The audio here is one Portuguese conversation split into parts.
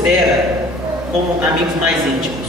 considera como amigos mais íntimos?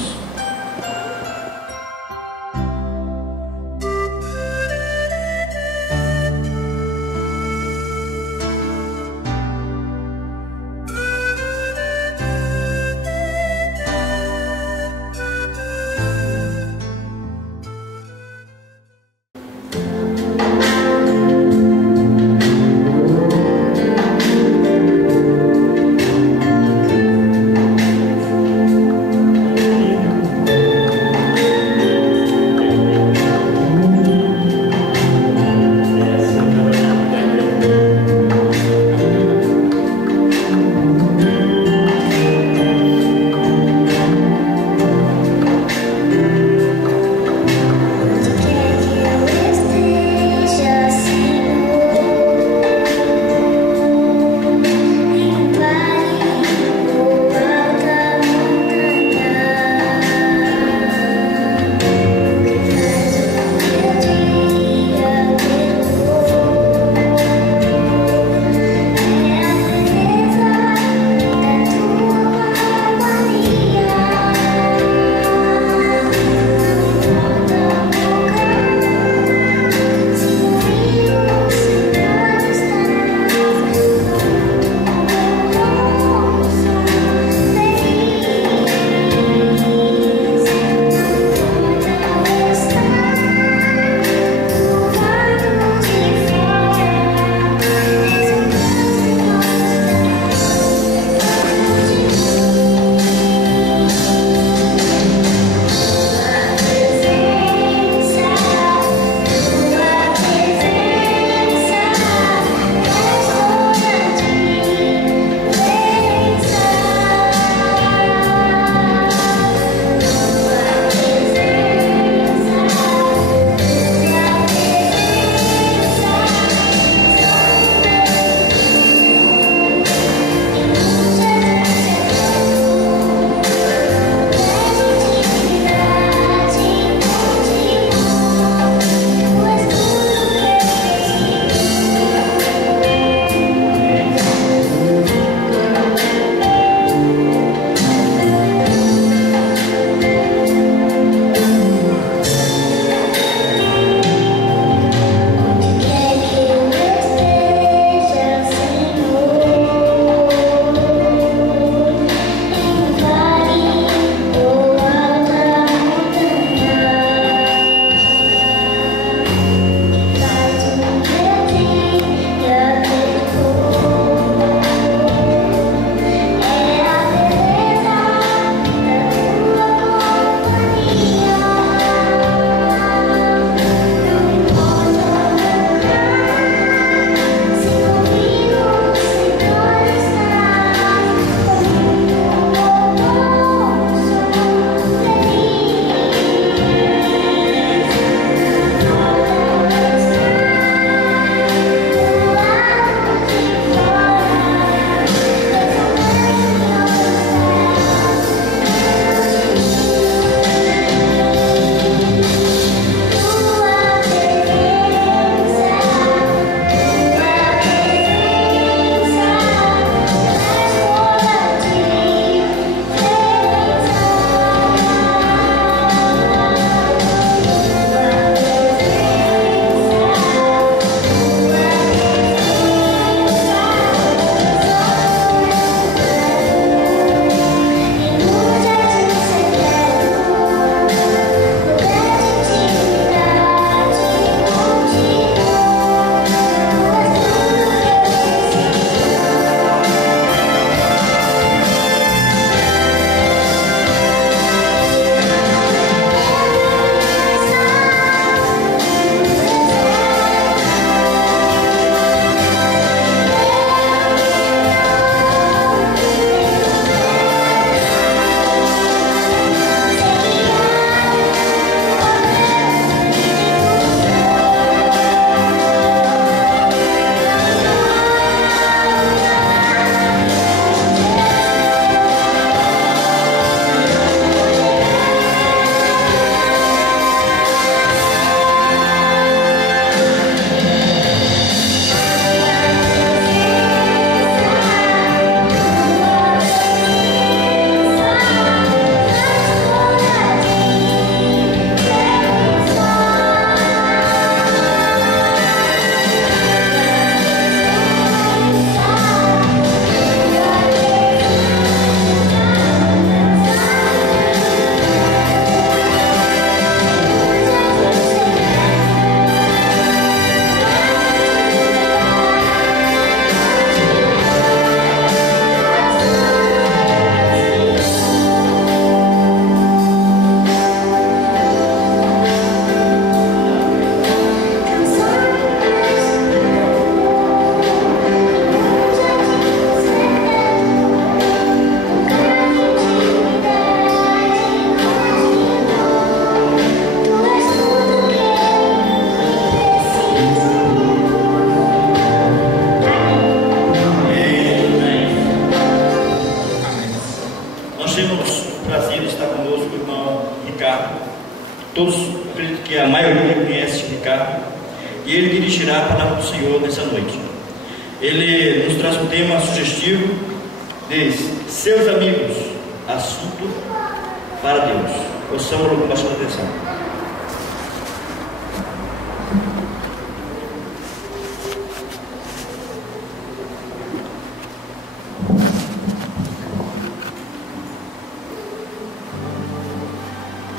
o irmão Ricardo. Todos, acredito que a maioria conhece o Ricardo, e ele dirigirá a palavra do Senhor nessa noite. Ele nos traz um tema sugestivo de seus amigos, assunto para Deus. Ouçamos com bastante atenção.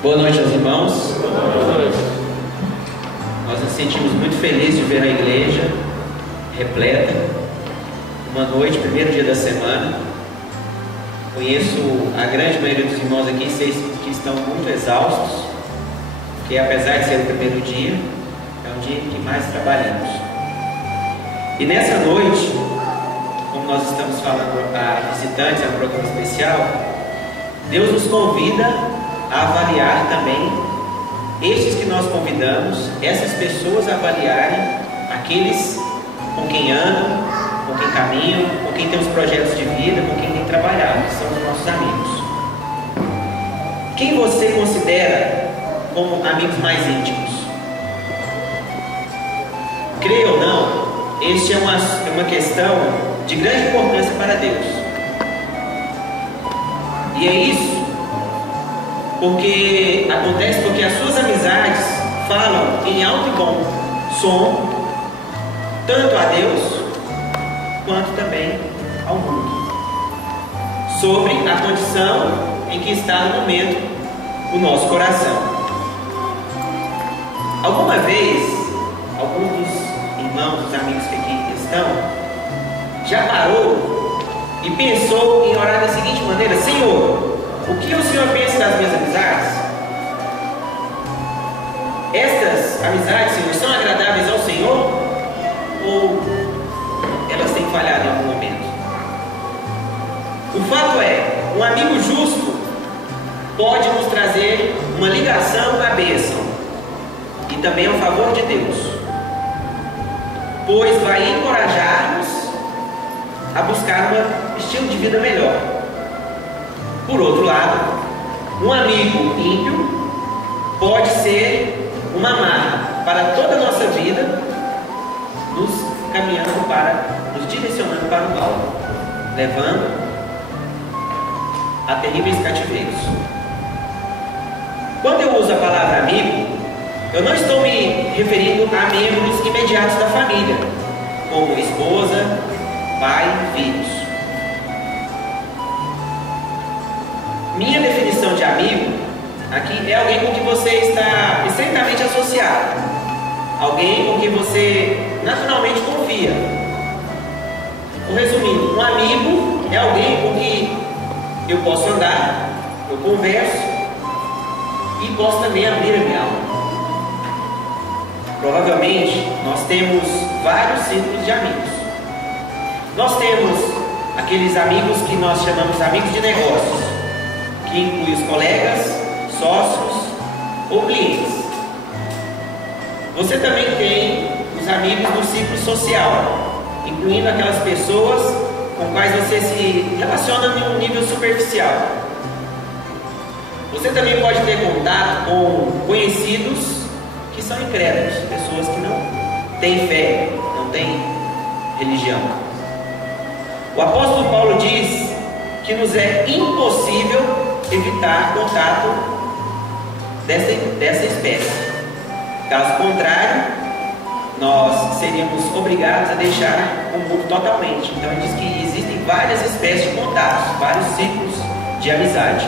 Boa noite aos irmãos. Boa noite. Nós nos sentimos muito felizes de ver a igreja repleta. Uma noite, primeiro dia da semana. Conheço a grande maioria dos irmãos aqui, sei que estão muito exaustos, porque apesar de ser o primeiro dia, é um dia em que mais trabalhamos. E nessa noite, como nós estamos falando a visitantes, é um programa especial, Deus nos convida a avaliar também estes que nós convidamos, essas pessoas a avaliarem aqueles com quem andam, com quem caminham, com quem tem os projetos de vida, com quem tem trabalhado, que são os nossos amigos. Quem você considera como amigos mais íntimos? Creia ou não, este é uma questão de grande importância para Deus. E é isso acontece porque as suas amizades falam em alto e bom som, tanto a Deus quanto também ao mundo, sobre a condição em que está no momento o nosso coração. Alguma vez, alguns dos irmãos, dos amigos que aqui estão, já parou e pensou em orar da seguinte maneira: Senhor, o que o Senhor pensa das minhas amizades? Estas amizades, Senhor, são agradáveis ao Senhor? Ou elas têm falhado em algum momento? O fato é, um amigo justo pode nos trazer uma ligação à bênção e também ao favor de Deus, pois vai encorajar-nos a buscar um estilo de vida melhor. Por outro lado, um amigo ímpio pode ser uma marra para toda a nossa vida, nos direcionando para o mal, levando a terríveis cativeiros. Quando eu uso a palavra amigo, eu não estou me referindo a membros imediatos da família, como esposa, pai e filhos. Minha definição de amigo aqui é alguém com quem você está estreitamente associado, alguém com quem você naturalmente confia. Ou resumindo, um amigo é alguém com quem eu posso andar, eu converso e posso também abrir a minha alma. Provavelmente nós temos vários círculos de amigos. Nós temos aqueles amigos que nós chamamos amigos de negócios, que inclui os colegas, sócios ou clientes. Você também tem os amigos do ciclo social, incluindo aquelas pessoas com quais você se relaciona em um nível superficial. Você também pode ter contato com conhecidos que são incrédulos, pessoas que não têm fé, não têm religião. O apóstolo Paulo diz que nos é impossível evitar contato dessa espécie. Caso contrário, nós seríamos obrigados a deixar o mundo totalmente. Então ele diz que existem várias espécies de contatos, vários ciclos de amizade.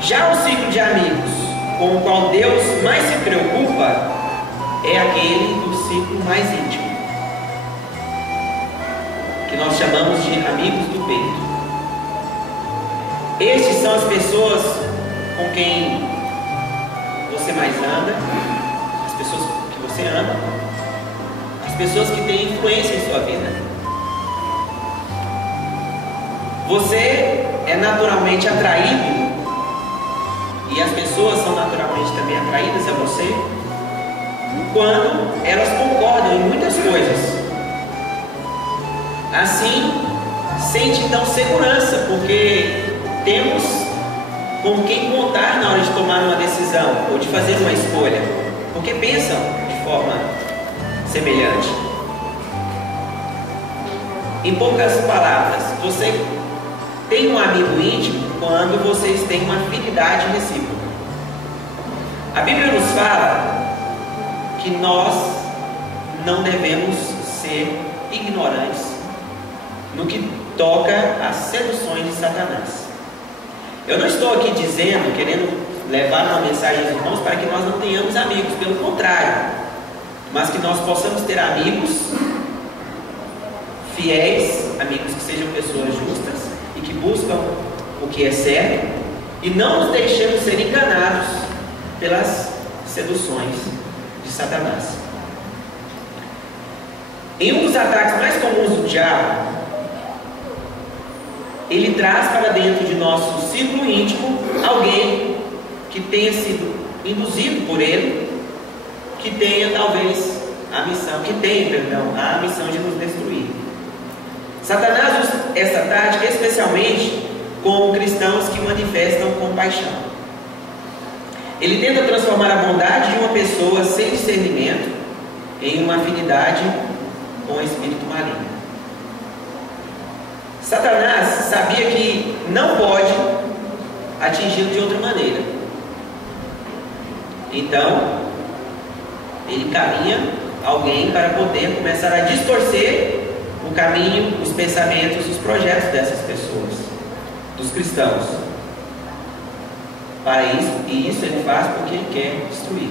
Já o ciclo de amigos com o qual Deus mais se preocupa é aquele do ciclo mais íntimo, que nós chamamos de amigos do peito. Estes são as pessoas com quem você mais anda, as pessoas que você ama, as pessoas que têm influência em sua vida. Você é naturalmente atraído, e as pessoas são naturalmente também atraídas a você, quando elas concordam em muitas coisas. Assim, sente então segurança, porque temos com quem contar na hora de tomar uma decisão ou de fazer uma escolha, porque pensam de forma semelhante. Em poucas palavras, você tem um amigo íntimo quando vocês têm uma afinidade recíproca. A Bíblia nos fala que nós não devemos ser ignorantes no que toca às seduções de Satanás. Eu não estou aqui dizendo, querendo levar uma mensagem aos irmãos para que nós não tenhamos amigos, pelo contrário, mas que nós possamos ter amigos fiéis, amigos que sejam pessoas justas e que buscam o que é certo e não nos deixemos ser enganados pelas seduções de Satanás. Em um dos ataques mais comuns do diabo, ele traz para dentro de nosso círculo íntimo alguém que tenha sido induzido por ele, que tenha talvez a missão de nos destruir. Satanás usa essa tática especialmente com cristãos que manifestam compaixão. Ele tenta transformar a bondade de uma pessoa sem discernimento em uma afinidade com o espírito maligno. Satanás sabia que não pode atingi-lo de outra maneira. Então, ele encaminha alguém para poder começar a distorcer o caminho, os pensamentos, os projetos dessas pessoas, dos cristãos. Para isso, e isso ele faz porque ele quer destruir.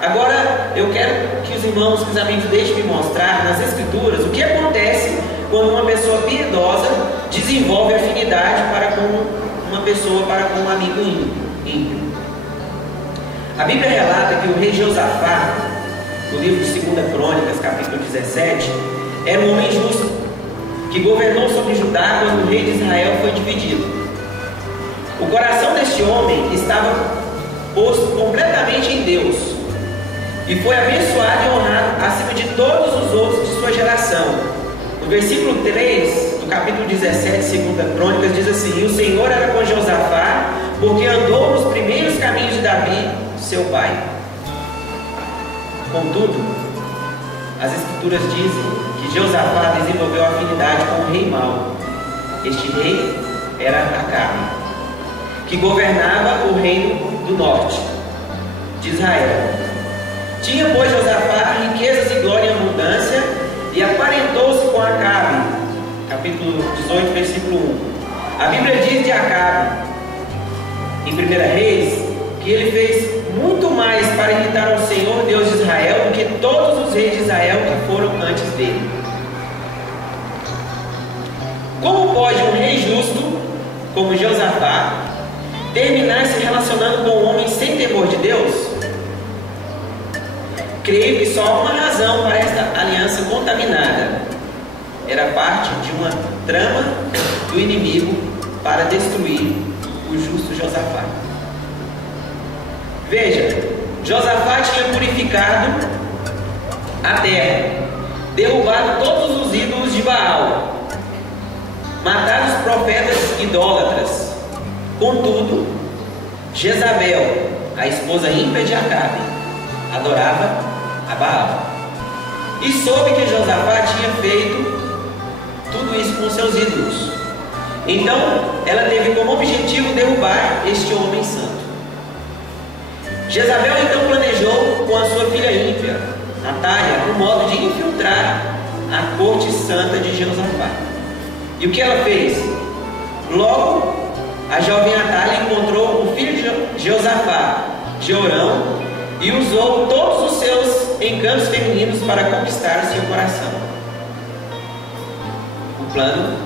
Agora, eu quero que os irmãos, que os amigos deixem me mostrar nas Escrituras o que acontece quando uma pessoa piedosa desenvolve afinidade para com uma pessoa, para com um amigo ímpio. A Bíblia relata que o rei Josafá, no livro de 2 Crônicas, capítulo 17, era um homem justo, que governou sobre Judá quando o rei de Israel foi dividido. O coração deste homem estava posto completamente em Deus, e foi abençoado e honrado acima de todos os outros de sua geração. No versículo 3 do capítulo 17 de 2 Crônicas diz assim: o Senhor era com Josafá, porque andou nos primeiros caminhos de Davi, seu pai. Contudo, as Escrituras dizem que Josafá desenvolveu afinidade com o rei mau. Este rei era Acabe, que governava o reino do norte de Israel. Tinha, pois, Josafá riquezas e glória em abundância, e aparentou-se com Acabe. Capítulo 18, versículo 1. A Bíblia diz de Acabe, em 1 Reis, que ele fez muito mais para irritar ao Senhor Deus de Israel do que todos os reis de Israel que foram antes dele. Como pode um rei justo, como Josafá, terminar se relacionando com um homem sem temor de Deus? Creio que só há uma razão para esta aliança contaminada. Era parte de uma trama do inimigo para destruir o justo Josafá. Veja, Josafá tinha purificado a terra, derrubado todos os ídolos de Baal, matado os profetas idólatras. Contudo, Jezabel, a esposa ímpia de Acabe, adorava a Baal, e soube que Josafá tinha feito tudo isso com seus ídolos. Então ela teve como objetivo derrubar este homem santo. Jezabel então planejou com a sua filha ímpia, Natália, um modo de infiltrar a corte santa de Josafá. E o que ela fez? Logo, a jovem Natália encontrou o filho de Josafá, Jeorão, e usou todos os seus encantos femininos para conquistar o seu coração. O plano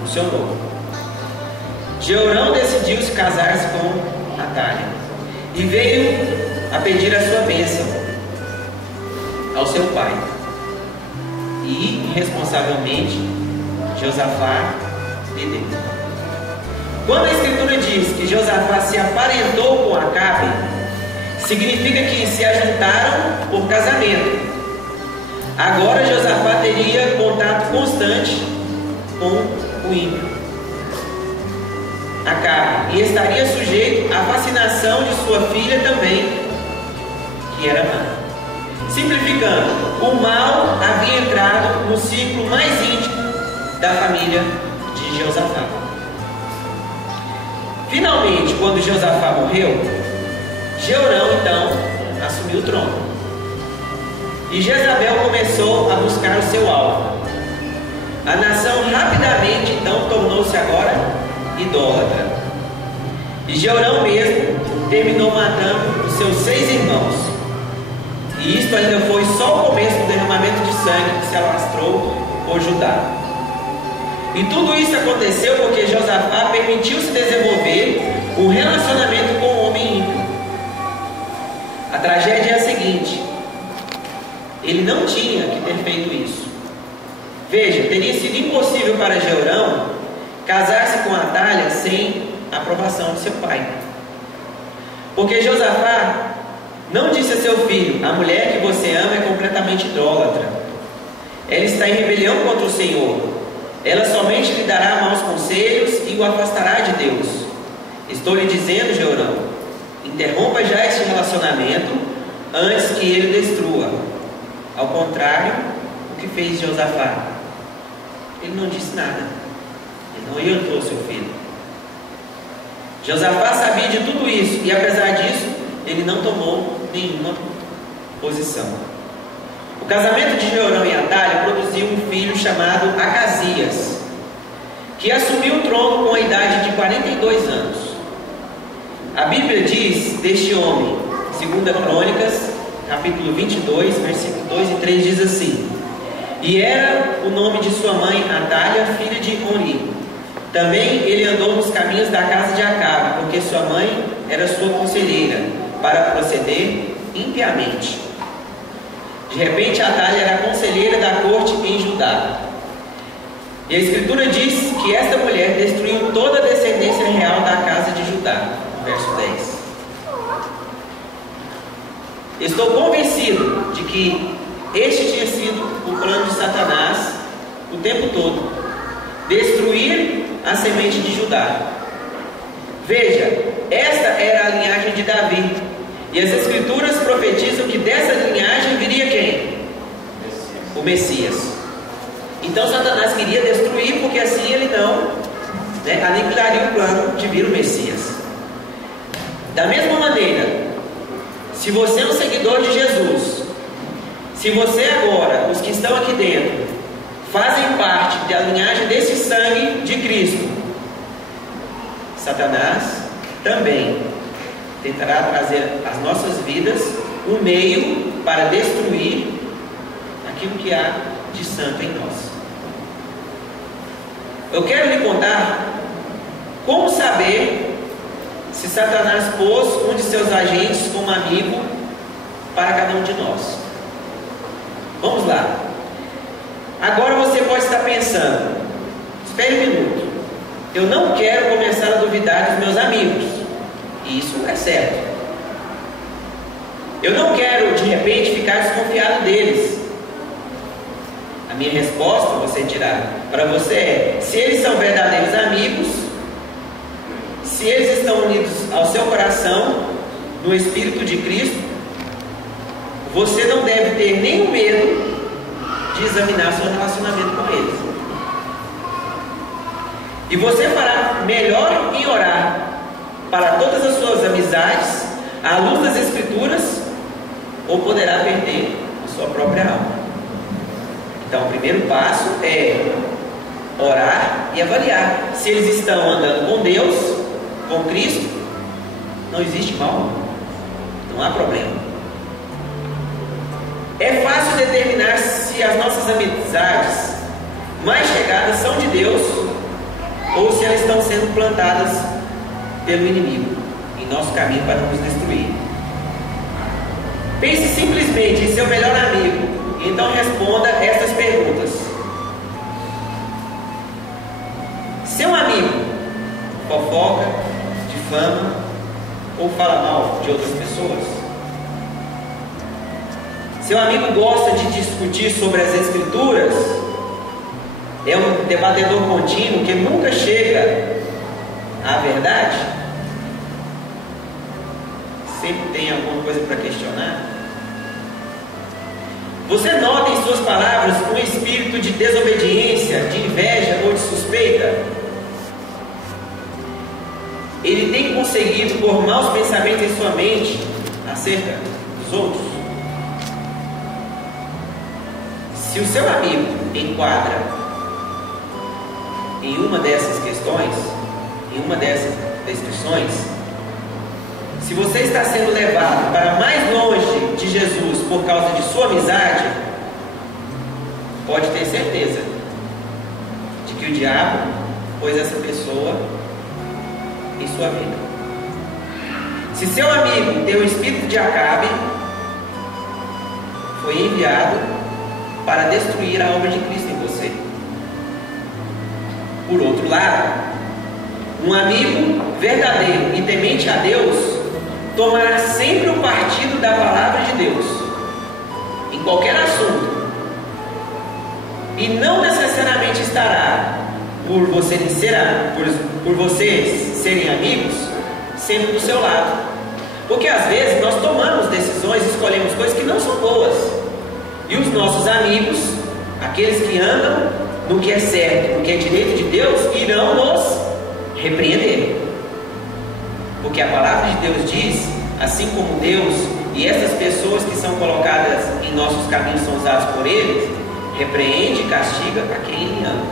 funcionou. Jeorão decidiu se casar-se com Natália e veio a pedir a sua bênção ao seu pai. E, irresponsavelmente, Josafá lhe deu. Quando a Escritura diz que Josafá se aparentou com Acabe, significa que se ajuntaram por casamento. Agora Josafá teria contato constante com o ímpio. a carne, e estaria sujeito à fascinação de sua filha também, que era má. Simplificando, o mal havia entrado no ciclo mais íntimo da família de Jeosafá. Finalmente, quando Jeosafá morreu, Jeorão então assumiu o trono. E Jezabel começou a buscar o seu alvo. A nação rapidamente então tornou-se agora idólatra. E Jeorão mesmo terminou matando os seus 6 irmãos. E isto ainda foi só o começo do derramamento de sangue que se alastrou por Judá. E tudo isso aconteceu porque Josafá permitiu-se desenvolver um relacionamento com o homem ímpio. A tragédia é a seguinte: ele não tinha que ter feito isso. Veja, teria sido impossível para Jeorão casar-se com Atalha sem a aprovação de seu pai. Porque Josafá não disse a seu filho: a mulher que você ama é completamente idólatra. Ela está em rebelião contra o Senhor. Ela somente lhe dará maus conselhos e o afastará de Deus. Estou lhe dizendo, Jeorão, interrompa já este relacionamento antes que ele destrua. Ao contrário, o que fez Josafá? Ele não disse nada. Ele não orientou seu filho. Josafá sabia de tudo isso e, apesar disso, ele não tomou nenhuma posição. O casamento de Jeorão e Atalha produziu um filho chamado Acasias, que assumiu o trono com a idade de 42 anos. A Bíblia diz deste homem, 2 Crônicas, capítulo 22, versículo 2 e 3, diz assim: e era o nome de sua mãe Atalha, filha de Onri. Também ele andou nos caminhos da casa de Acabe, porque sua mãe era sua conselheira, para proceder impiamente. De repente, Atalha era conselheira da corte em Judá. E a Escritura diz que esta mulher destruiu toda a descendência real da casa de Judá. Verso 10. Estou convencido de que este tinha sido o plano de Satanás o tempo todo: destruir a semente de Judá. Veja, esta era a linhagem de Davi. E as Escrituras profetizam que dessa linhagem viria quem? O Messias. Então Satanás queria destruir, porque assim ele não aniquilaria o plano de vir o Messias. Da mesma maneira, se você é um seguidor de Jesus, se você agora, os que estão aqui dentro, fazem parte da linhagem desse sangue de Cristo, Satanás também tentará trazer às nossas vidas um meio para destruir aquilo que há de santo em nós. Eu quero lhe contar como saber se Satanás pôs um de seus agentes como amigo para cada um de nós. Vamos lá. Agora você pode estar pensando: espere um minuto, eu não quero começar a duvidar dos meus amigos. E isso é certo. Eu não quero de repente ficar desconfiado deles. A minha resposta, você dirá, para você é: se eles são verdadeiros amigos, se eles estão unidos ao seu coração, no Espírito de Cristo, você não deve ter nenhum medo de examinar seu relacionamento com eles. E você fará melhor em orar para todas as suas amizades, à luz das Escrituras, ou poderá perder a sua própria alma. Então, o primeiro passo é orar e avaliar se eles estão andando com Deus, com Cristo. Não existe mal, não há problema. É fácil determinar se as nossas amizades mais chegadas são de Deus ou se elas estão sendo plantadas pelo inimigo em nosso caminho para nos destruir. Pense simplesmente em seu melhor amigo e então responda estas perguntas. Seu amigo fofoca, difama ou fala mal de outras pessoas? Seu amigo gosta de discutir sobre as Escrituras? É um debatedor contínuo que nunca chega a verdade? Sempre tem alguma coisa para questionar? Você nota em suas palavras um espírito de desobediência, de inveja ou de suspeita? Ele tem conseguido pôr maus pensamentos em sua mente acerca dos outros? Se o seu amigo enquadra em uma dessas questões, em uma dessas descrições, se você está sendo levado para mais longe de Jesus por causa de sua amizade, pode ter certeza de que o diabo pôs essa pessoa em sua vida. Se seu amigo tem o espírito de Acabe, foi enviado para destruir a obra de Cristo em você. Por outro lado, um amigo verdadeiro e temente a Deus tomará sempre o partido da palavra de Deus em qualquer assunto, e não necessariamente estará, por vocês serem amigos, sempre do seu lado, porque às vezes nós tomamos decisões, escolhemos coisas que não são boas, e os nossos amigos, aqueles que andam no que é certo, no que é direito de Deus, irão nos repreender. Porque a palavra de Deus diz, assim como Deus e essas pessoas que são colocadas em nossos caminhos são usados por Ele, repreende e castiga a quem Ele ama.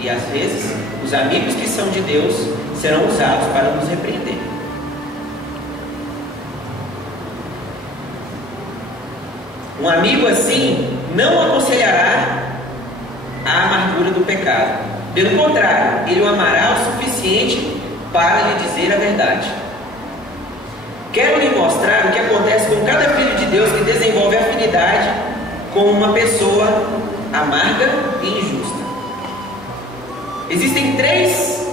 E às vezes, os amigos que são de Deus serão usados para nos repreender. Um amigo assim não aconselhará a amargura do pecado. Pelo contrário, ele o amará o suficiente para lhe dizer a verdade. Quero lhe mostrar o que acontece com cada filho de Deus que desenvolve afinidade com uma pessoa amarga e injusta. Existem 3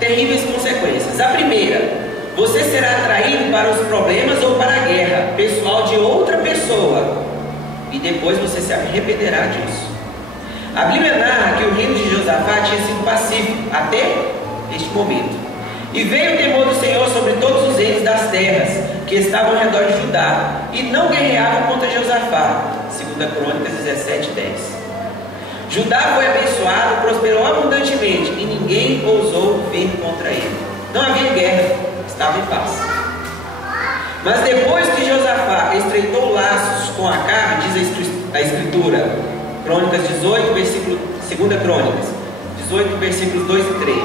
terríveis consequências. A primeira, você será atraído para os problemas ou para a guerra pessoal de outra pessoa, e depois você se arrependerá disso. A Bíblia narra que o reino de Josafá tinha sido pacífico até este momento. E veio o temor do Senhor sobre todos os reis das terras que estavam ao redor de Judá, e não guerreavam contra Josafá. 2 Crônicas 17:10. Judá foi abençoado, prosperou abundantemente, e ninguém ousou vir contra ele. Não havia guerra, estava em paz. Mas depois que Josafá estreitou laços com Acabe, diz a Escritura, Crônicas 18, versículo 2 Crônicas 18, versículos 2 e 3,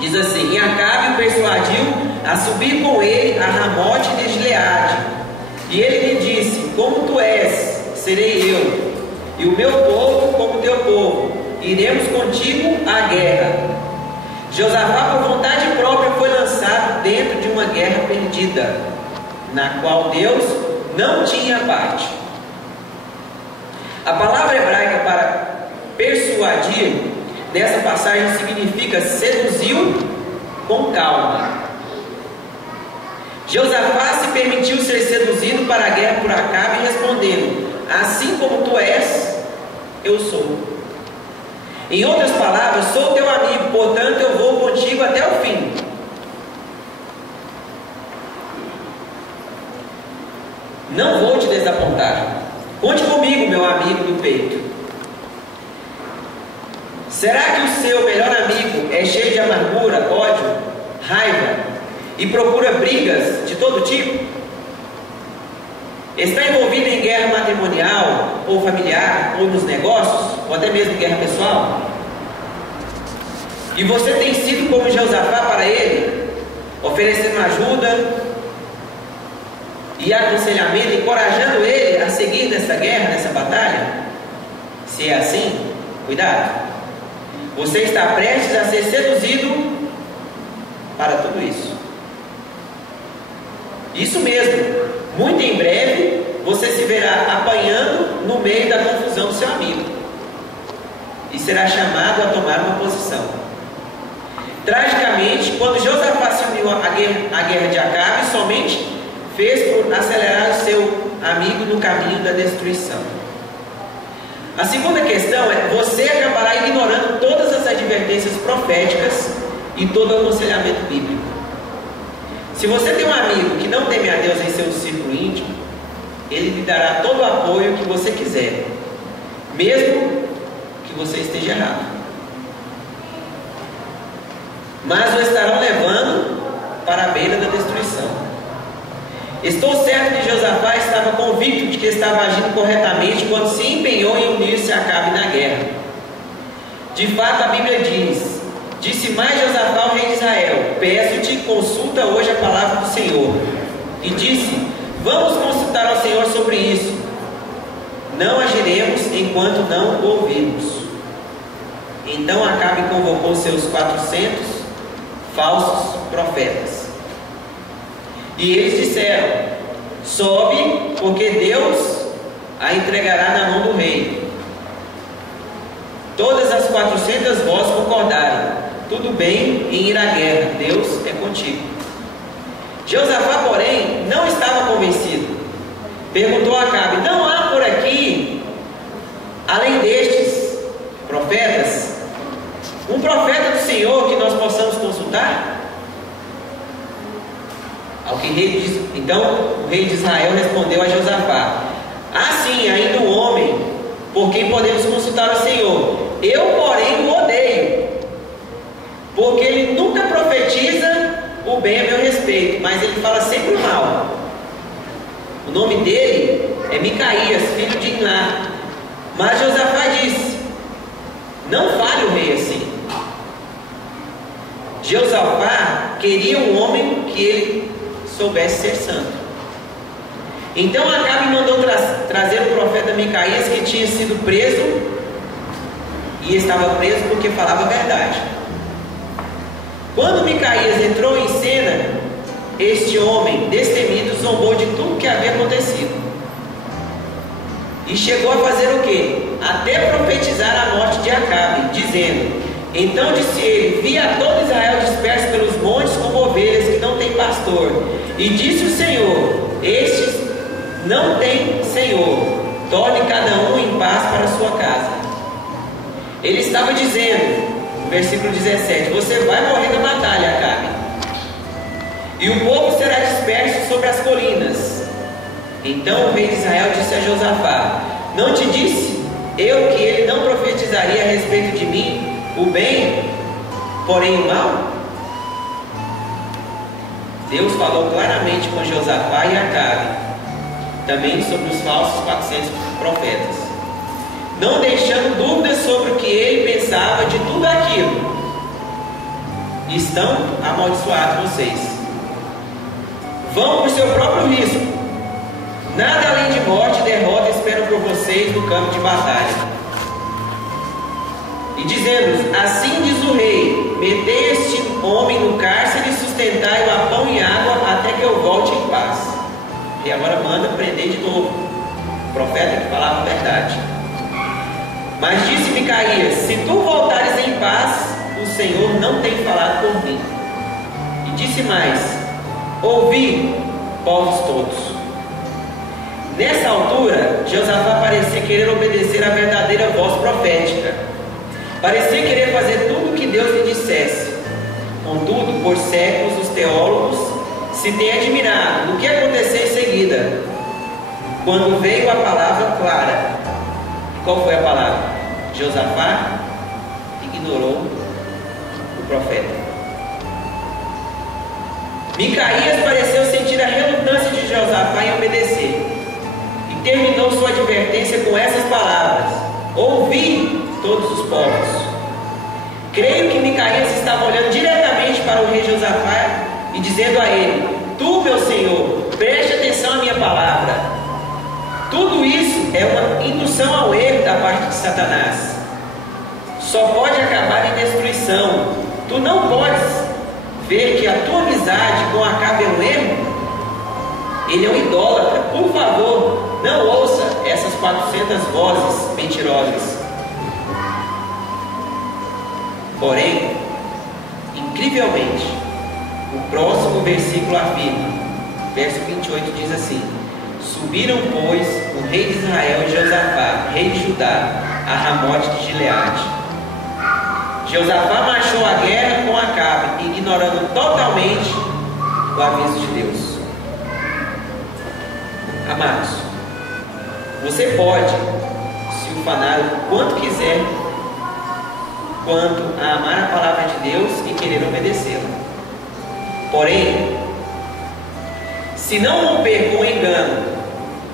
diz assim: e Acabe o persuadiu a subir com ele a Ramote de Gileade, e ele lhe disse: como tu és, serei eu, e o meu povo como teu povo, iremos contigo à guerra. Josafá, por vontade própria, foi lançado dentro de uma guerra perdida, na qual Deus não tinha parte. A palavra hebraica para persuadir nessa passagem significa seduziu com calma. Josafá se permitiu ser seduzido para a guerra por Acabe, respondendo: assim como tu és, eu sou. Em outras palavras, sou teu amigo, portanto eu vou contigo até o fim. Não vou te desapontar. Conte comigo, meu amigo do peito. Será que o seu melhor amigo é cheio de amargura, ódio, raiva e procura brigas de todo tipo? Está envolvido em guerra matrimonial ou familiar, ou nos negócios, ou até mesmo guerra pessoal? E você tem sido como Josafá para ele, oferecendo ajuda e aconselhamento, encorajando ele a seguir nessa guerra, nessa batalha? Se é assim, cuidado. Você está prestes a ser seduzido para tudo isso. Isso mesmo. Muito em breve, você se verá apanhando no meio da confusão do seu amigo e será chamado a tomar uma posição. Tragicamente, quando Josafá se uniu à guerra de Acabe, somente fez por acelerar o seu amigo no caminho da destruição. A segunda questão é: você acabará ignorando todas as advertências proféticas e todo o aconselhamento bíblico. Se você tem um amigo que não teme a Deus em seu círculo íntimo, ele lhe dará todo o apoio que você quiser, mesmo que você esteja errado. Mas o estarão levando para a beira da destruição. Estou certo que Josafá estava convicto de que estava agindo corretamente quando se empenhou em unir-se a Acabe na guerra. De fato, a Bíblia diz: disse mais Josafá ao rei de Israel: peço-te, consulta hoje a palavra do Senhor. E disse: vamos consultar ao Senhor sobre isso. Não agiremos enquanto não o ouvirmos. Então Acabe convocou seus 400 falsos profetas. E eles disseram: sobe, porque Deus a entregará na mão do rei. Todas as 400 vozes concordaram: tudo bem em ir à guerra, Deus é contigo. Josafá, porém, não estava convencido. Perguntou a Acabe: não há por aqui, além destes profetas, um profeta do Senhor que nós possamos consultar? Então o rei de Israel respondeu a Josafá: ah, sim, ainda um homem por quem podemos consultar o Senhor. Eu, porém, o odeio, porque ele nunca profetiza o bem a meu respeito, mas ele fala sempre o mal. O nome dele é Micaías, filho de Imlá. Mas Josafá disse: não fale o rei assim. Josafá queria um homem que ele soubesse ser santo. Então Acabe mandou trazer o profeta Micaías, que tinha sido preso, e estava preso porque falava a verdade. Quando Micaías entrou em cena, este homem destemido zombou de tudo que havia acontecido. E chegou a fazer o quê? Até profetizar a morte de Acabe, dizendo: então disse ele: vi a todo Israel disperso pelos montes como ovelhas que não têm pastor. E disse o Senhor: estes não têm Senhor, torne cada um em paz para a sua casa. Ele estava dizendo, no versículo 17: você vai morrer na batalha, Acabe, e o povo será disperso sobre as colinas. Então o rei de Israel disse a Josafá: não te disse eu que ele não profetizaria a respeito de mim o bem, porém o mal? Deus falou claramente com Josafá e Acabe, também sobre os falsos 400 profetas, não deixando dúvidas sobre o que ele pensava de tudo aquilo. Estão amaldiçoados vocês. Vão por seu próprio risco. Nada além de morte e derrota esperam por vocês no campo de batalha. E dizendo: assim diz o rei: metei este homem no cárcere e sustentai-o a pão e água até que eu volte em paz. E agora manda prender de novo o profeta que falava a verdade. Mas disse Micaías: se tu voltares em paz, o Senhor não tem falado por mim. E disse mais: ouvi, povos todos. Nessa altura, Josafá parecia querer obedecer à verdadeira voz profética. Parecia querer fazer tudo o que Deus lhe dissesse. Contudo, por séculos, os teólogos se têm admirado do que aconteceu em seguida, quando veio a palavra clara. Qual foi a palavra? Josafá ignorou o profeta. Micaías pareceu sentir a relutância de Josafá em obedecer, e terminou sua advertência com essas palavras: ouvi, todos os povos. Creio que Micaías estava olhando diretamente para o rei Josafá e dizendo a ele: tu, meu senhor, preste atenção à minha palavra. Tudo isso é uma indução ao erro da parte de Satanás. Só pode acabar em destruição. Tu não podes ver que a tua amizade com Acabe é um erro? Ele é um idólatra. Por favor, não ouça essas 400 vozes mentirosas. Porém, incrivelmente, o próximo versículo afirma, verso 28 diz assim: subiram, pois, o rei de Israel e Josafá, rei de Judá, a Ramote de Gileade. Josafá marchou à guerra com Acabe, ignorando totalmente o aviso de Deus. Amados, você pode se ufanar o quanto quiser quanto a amar a palavra de Deus e querer obedecê-la. Porém, se não romper com o engano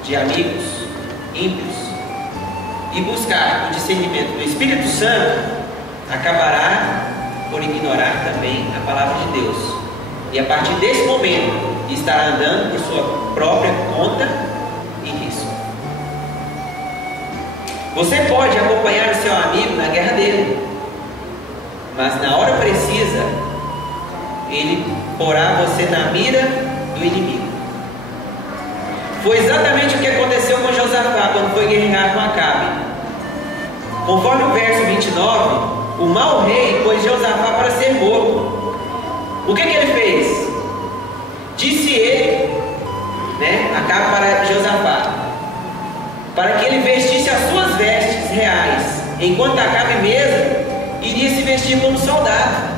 de amigos ímpios e buscar o discernimento do Espírito Santo, acabará por ignorar também a palavra de Deus. E a partir desse momento, estará andando por sua própria conta e risco. Você pode acompanhar o seu amigo na guerra dele, mas na hora precisa, ele porá você na mira do inimigo. Foi exatamente o que aconteceu com Josafá quando foi guerrear com Acabe. Conforme o verso 29, o mau rei pôs Josafá para ser morto. O que ele fez? Disse ele, Acabe para Josafá, para que ele vestisse as suas vestes reais, enquanto Acabe mesmo iria se vestir como soldado.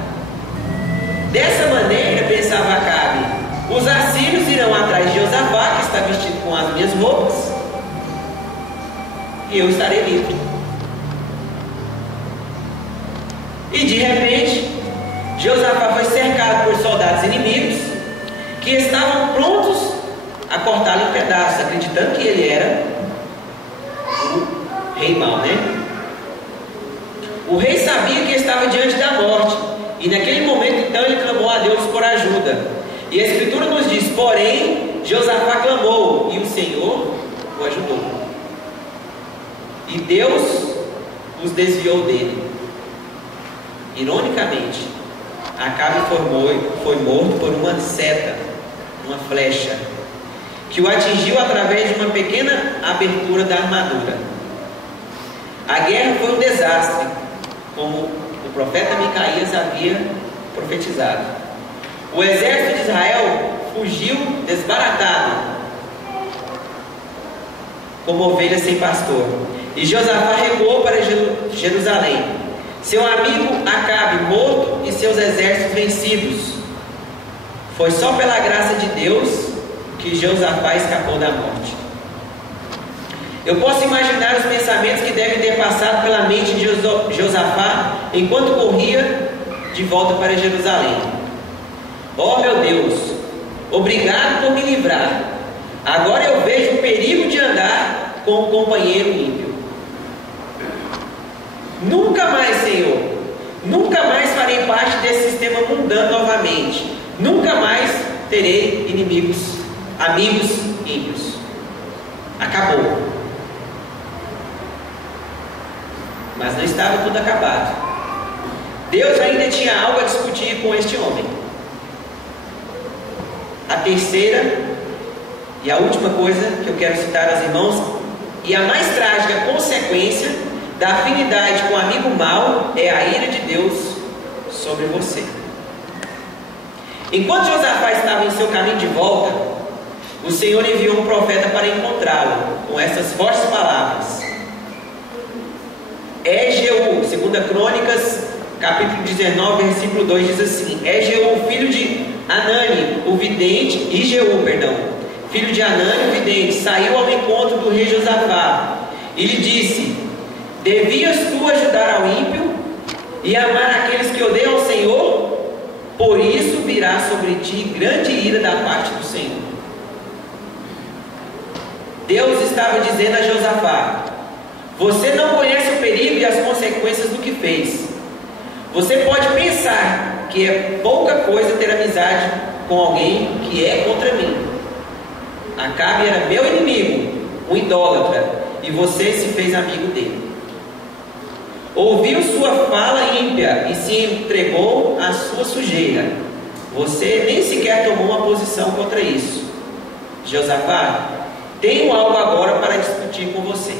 Dessa maneira, pensava Acabe, os assírios irão atrás de Josafá, que está vestido com as minhas roupas, e eu estarei livre. E de repente, Josafá foi cercado por soldados inimigos que estavam prontos a cortá-lo em pedaços, acreditando que ele era o rei mau, O rei sabia que estava diante da morte, e naquele momento então ele clamou a Deus por ajuda. E a Escritura nos diz: porém, Josafá clamou, e o Senhor o ajudou. E Deus os desviou dele. Ironicamente, Acabe foi morto por uma seta, uma flecha, que o atingiu através de uma pequena abertura da armadura. A guerra foi um desastre, como o profeta Micaías havia profetizado. O exército de Israel fugiu desbaratado, como ovelha sem pastor, e Josafá recuou para Jerusalém. Seu amigo Acabe morto e seus exércitos vencidos. Foi só pela graça de Deus que Josafá escapou da morte. Eu posso imaginar os pensamentos que devem ter passado pela mente de Josafá enquanto corria de volta para Jerusalém. Oh meu Deus, obrigado por me livrar. Agora eu vejo o perigo de andar com um companheiro ímpio. Nunca mais, Senhor, nunca mais farei parte desse sistema mundano novamente. Nunca mais terei amigos ímpios. Acabou. Mas não estava tudo acabado. Deus ainda tinha algo a discutir com este homem. A terceira e a última coisa que eu quero citar aos irmãos, e a mais trágica consequência da afinidade com o amigo mau, é a ira de Deus sobre você. Enquanto Josafá estava em seu caminho de volta, o Senhor enviou um profeta para encontrá-lo, com essas fortes palavras. Jeú, 2 Crônicas, capítulo 19, versículo 2, diz assim: Jeú, filho de Anani, o vidente, filho de Anani, o vidente, saiu ao encontro do rei Josafá e lhe disse: devias tu ajudar ao ímpio e amar aqueles que odeiam ao Senhor? Por isso virá sobre ti grande ira da parte do Senhor. Deus estava dizendo a Josafá: você não conhece o perigo e as consequências do que fez. Você pode pensar que é pouca coisa ter amizade com alguém que é contra mim. Acabe era meu inimigo, um idólatra, e você se fez amigo dele. Ouviu sua fala ímpia e se entregou à sua sujeira. Você nem sequer tomou uma posição contra isso. Josafá, tenho algo agora para discutir com você.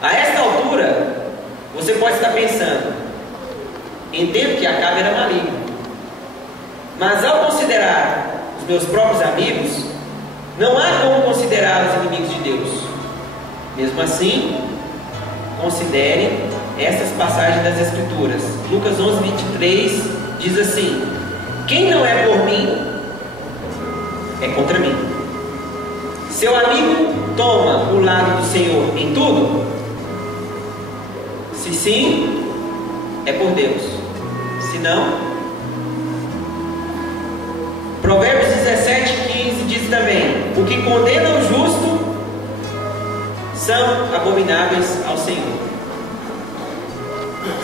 A esta altura, você pode estar pensando: entendo que Acabe era maligno, mas ao considerar os meus próprios amigos, não há como considerar os inimigos de Deus. Mesmo assim, considere essas passagens das Escrituras. Lucas 11, 23 diz assim: quem não é por mim, é contra mim. Seu amigo toma o lado do Senhor em tudo? Se sim, é por Deus. Se não, Provérbios 17, 15 diz também: o que condena o justo são abomináveis ao Senhor.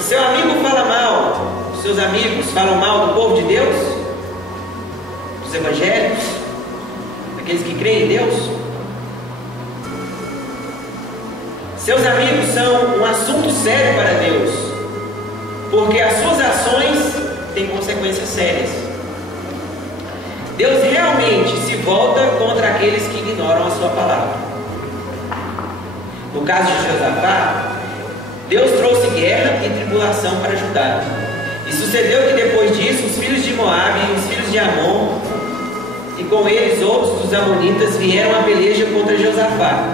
Seu amigo fala mal, seus amigos falam mal do povo de Deus, dos evangélicos, daqueles que creem em Deus. Seus amigos são um assunto sério para Deus, porque as suas ações têm consequências sérias. Deus realmente se volta contra aqueles que ignoram a sua palavra. No caso de Josafá, Deus trouxe guerra e tribulação para Judá. E sucedeu que depois disso, os filhos de Moabe e os filhos de Amon, e com eles outros dos amonitas, vieram à peleja contra Josafá.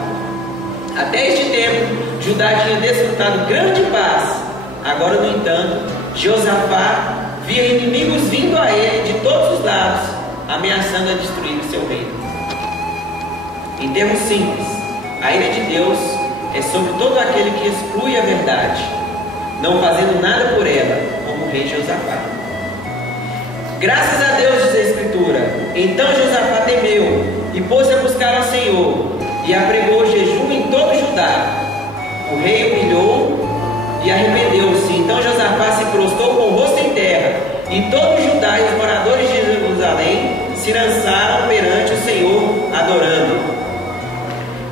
Até este tempo, Judá tinha desfrutado grande paz. Agora, no entanto, Josafá via inimigos vindo a ele de todos os lados, ameaçando a destruir o seu reino. Em termos simples, a ira de Deus é sobre todo aquele que exclui a verdade, não fazendo nada por ela, como o rei Josafá. Graças a Deus, diz a Escritura, então Josafá temeu e pôs-se a buscar ao Senhor, e apregou jejum em todo Judá. O rei humilhou e arrependeu-se. Então Josafá se prostrou com o rosto em terra, e todo Judá e os moradores de Jerusalém se lançaram perante o Senhor, adorando.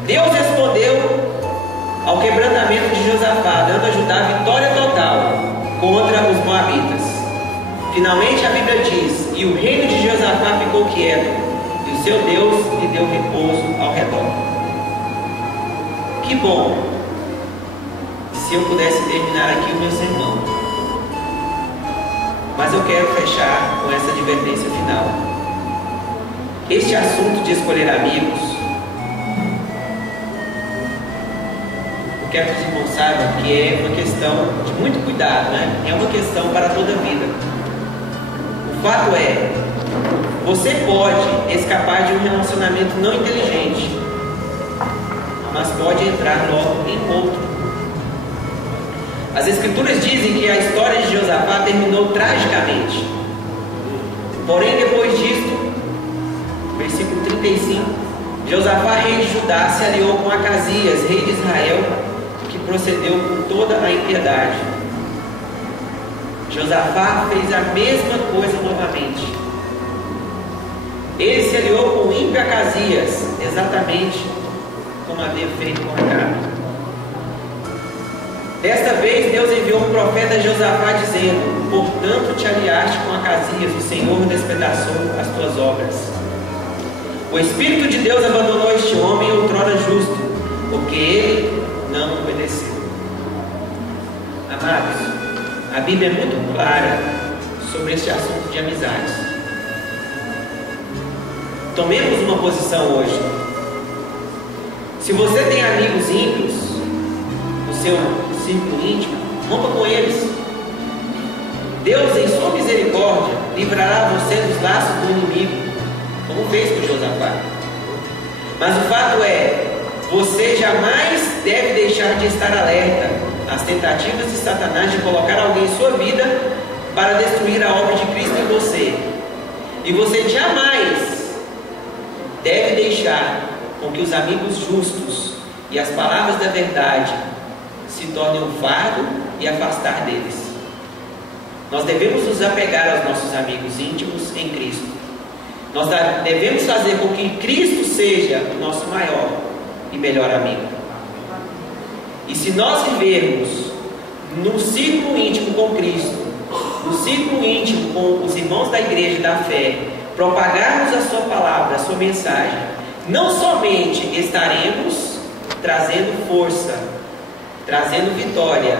Deus respondeu ao quebrantamento de Josafá, dando a Judá vitória total contra os moabitas. Finalmente a Bíblia diz: e o reino de Josafá ficou quieto, e o seu Deus lhe deu repouso ao redor. Que bom se eu pudesse terminar aqui o meu sermão, mas eu quero fechar com essa advertência final. Este assunto de escolher amigos, eu quero que os irmãos saibam que é uma questão de muito cuidado, né? É uma questão para toda a vida. O fato é, você pode escapar de um relacionamento não inteligente, mas pode entrar logo em outro. As Escrituras dizem que a história de Josafá terminou tragicamente. Porém, depois disto, versículo 35, Josafá, rei de Judá, se aliou com Acasias, rei de Israel, que procedeu com toda a impiedade. Josafá fez a mesma coisa novamente. Ele se aliou com o ímpio Acasias, exatamente como havia feito com Acabe. Desta vez Deus enviou um profeta a Josafá dizendo: portanto te aliaste com Acasias, o Senhor despedaçou as tuas obras. O Espírito de Deus abandonou este homem outrora justo, porque ele não obedeceu. Amados, a Bíblia é muito clara sobre este assunto de amizades. Tomemos uma posição hoje. Se você tem amigos ímpios no seu círculo íntimo, rompa com eles. Deus, em sua misericórdia, livrará você dos laços do inimigo, como fez com Josafá. Mas o fato é, você jamais deve deixar de estar alerta às tentativas de Satanás de colocar alguém em sua vida para destruir a obra de Cristo em você. E você jamais deve deixar com que os amigos justos e as palavras da verdade se tornem um fardo e afastar deles. Nós devemos nos apegar aos nossos amigos íntimos em Cristo. Nós devemos fazer com que Cristo seja o nosso maior e melhor amigo. E se nós vivermos no círculo íntimo com Cristo, no círculo íntimo com os irmãos da igreja e da fé, propagarmos a sua palavra, a sua mensagem, não somente estaremos trazendo força, trazendo vitória,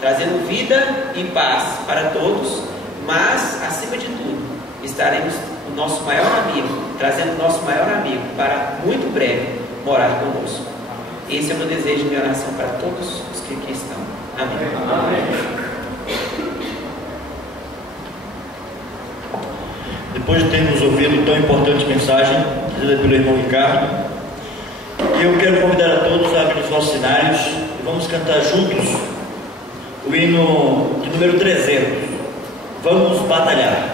trazendo vida e paz para todos, mas, acima de tudo, estaremos o nosso maior amigo, trazendo o nosso maior amigo para, muito breve, morar conosco. Esse é o meu desejo e minha oração para todos os que aqui estão. Amém. Depois de termos ouvido tão importante mensagem dita pelo irmão Ricardo, eu quero convidar a todos a abrir os nossos cenários e vamos cantar juntos o hino de número 300. Vamos batalhar.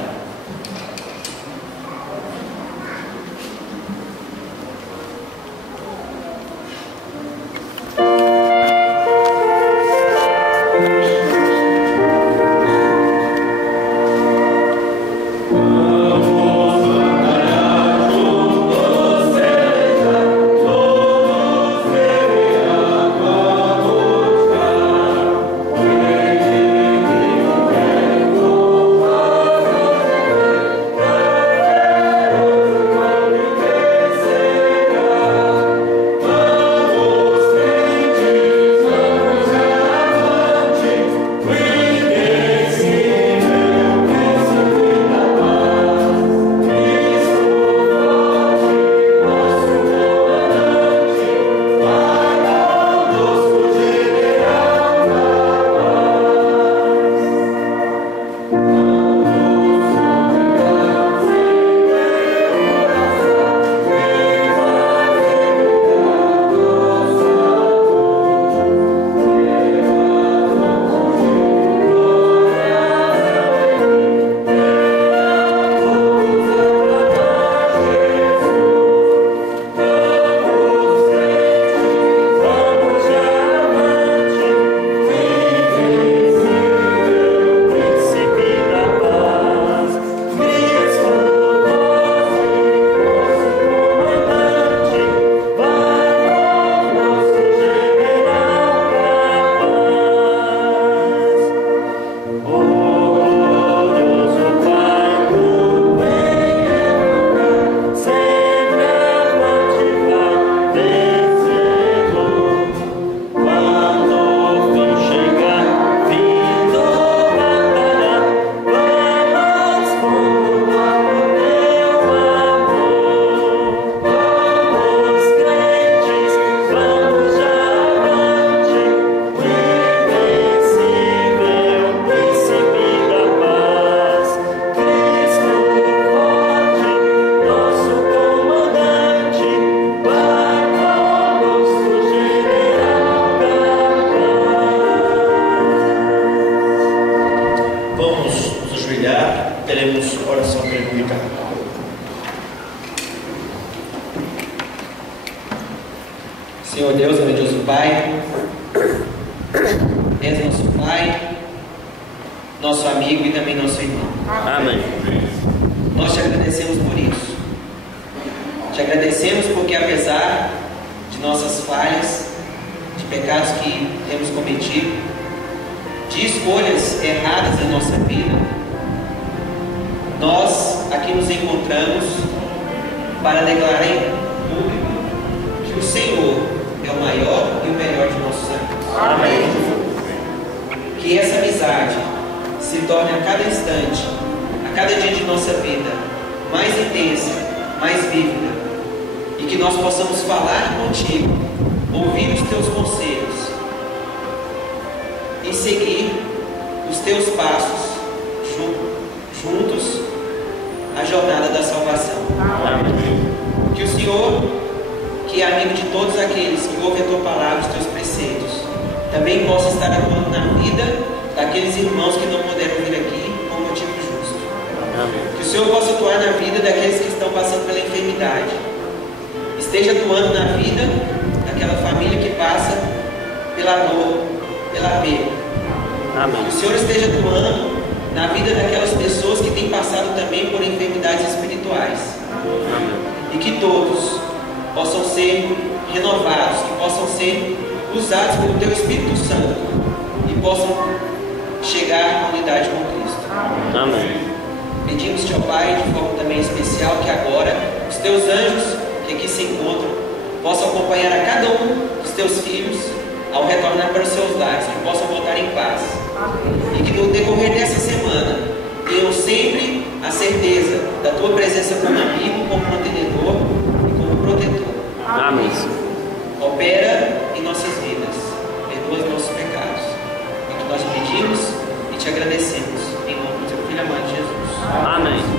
Teremos oração para o Ricardo. Senhor Deus, grandioso Pai, és nosso Pai, nosso amigo e também nosso irmão. Amém. Nós te agradecemos por isso. Te agradecemos porque, apesar de nossas falhas, de pecados que temos cometido, de escolhas erradas em nossa vida, nós aqui nos encontramos para declarar em público que o Senhor é o maior e o melhor de nossos amigos. Amém. Que essa amizade se torne a cada instante, a cada dia de nossa vida, mais intensa, mais vívida, e que nós possamos falar contigo, ouvir os teus conselhos e seguir os teus passos juntos a jornada da salvação. Amém. Que o Senhor, que é amigo de todos aqueles que ouvem a tua palavra, os teus preceitos, também possa estar atuando na vida daqueles irmãos que não puderam vir aqui por motivo justo. Amém. Que o Senhor possa atuar na vida daqueles que estão passando pela enfermidade. Esteja atuando na vida daquela família que passa pela dor, pela perda. Amém. Que o Senhor esteja atuando na vida daquelas pessoas que têm passado também por enfermidades espirituais. Amém. E que todos possam ser renovados, que possam ser usados pelo Teu Espírito Santo e possam chegar à unidade com Cristo. Amém. Pedimos-te, ó Pai, de forma também especial, que agora os Teus anjos que aqui se encontram possam acompanhar a cada um dos Teus filhos ao retornar para os seus lares, que possam voltar em paz. E que no decorrer dessa semana tenham sempre a certeza da Tua presença como amigo, como mantenedor e como protetor. Amém. Opera em nossas vidas, perdoa os nossos pecados. te agradecemos. Em nome do teu filho amado Jesus. Amém.